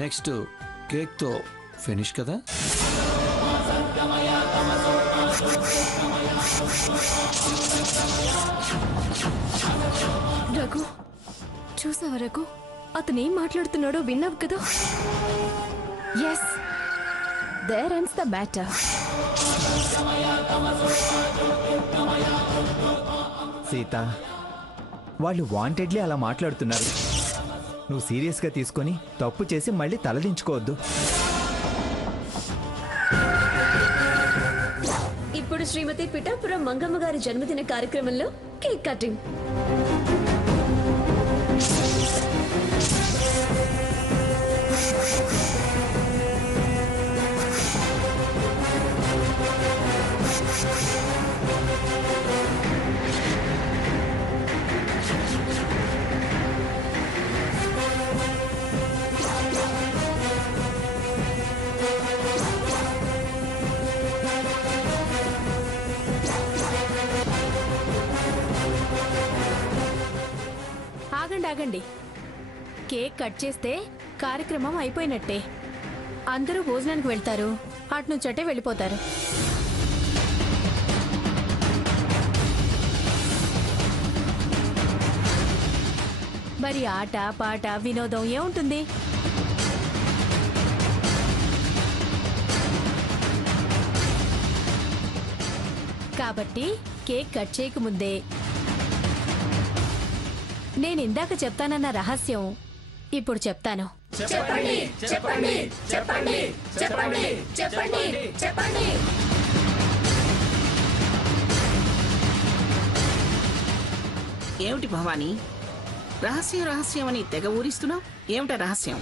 Next cake తో finish కదా. రఘు, చూసావా రఘు, అతనేం మాట్లాడుతున్నాడో విన్నావు కదా. Yes, there ends the matter. Sita, వాళ్ళు వాంటెడ్లీ అలా మాట్లాడుతున్నారు. నువ్వు సీరియస్గా తీసుకొని తప్పు చేసి మళ్ళీ తలదించుకోవద్దు. ఇప్పుడు శ్రీమతి పిఠాపురం మంగమ్మ గారి జన్మదిన కార్యక్రమంలో కేక్ కటింగ్. ఆగండి, కేక్ కట్ చేస్తే కార్యక్రమం అయిపోయినట్టే. అందరూ భోజనానికి వెళ్తారు, అటునుంచటే వెళ్ళిపోతారు. మరి ఆట పాట వినోదం ఏముంటుంది? కాబట్టి కేక్ కట్ చేయకముందే నేను ఇందాక చెప్తానన్న రహస్యం ఇప్పుడు చెప్తాను. చెప్పండి చెప్పండి చెప్పండి చెప్పండి చెప్పండి చెప్పండి. ఏమిటి భవానీ, రహస్యం రహస్యం అని తెగ ఊరిస్తున్నావు? ఏమిటా రహస్యం?